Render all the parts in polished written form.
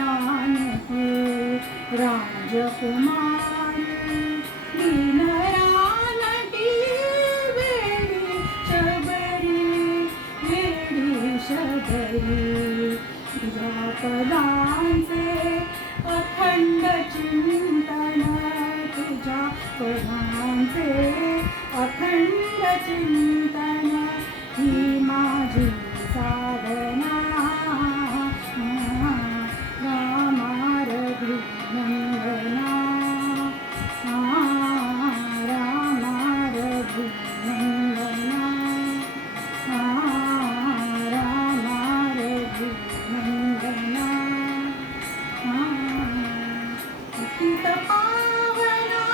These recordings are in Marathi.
जानकी राजकुमारी दीनरानटी वेडी शबरी तुझ्या पदांचे अखंड चिंतन तुझ्या पदांचे अखंड चिंतन ही माझी साधना रामारघु नंदना रामारघु नंदना रामारघु नंदना पतित पावना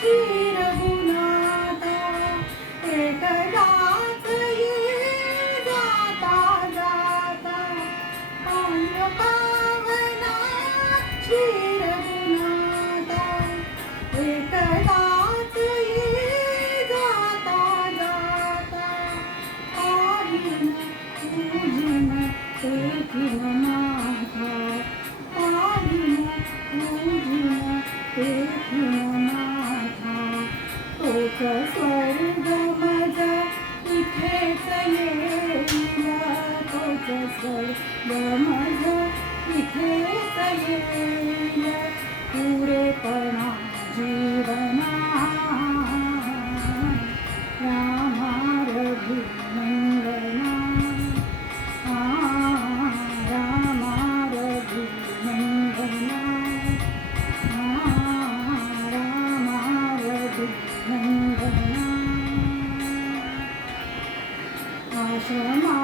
श्री रघुनाथा एकदाच ये जाता जाता पावना श्री रघुनाथा एकदाच ये जाता जाता पाहिन पूजिन तेथिन माथा पाहिन पूजिन तेथिन माथा तोच स्वर्ग मज इथेच येईल तोच स्वर्ग मज इथेच येईल पुरेपणा जीवना रामारघु नंदना रामारघु नंदना रामारघु नंदना आश्रमा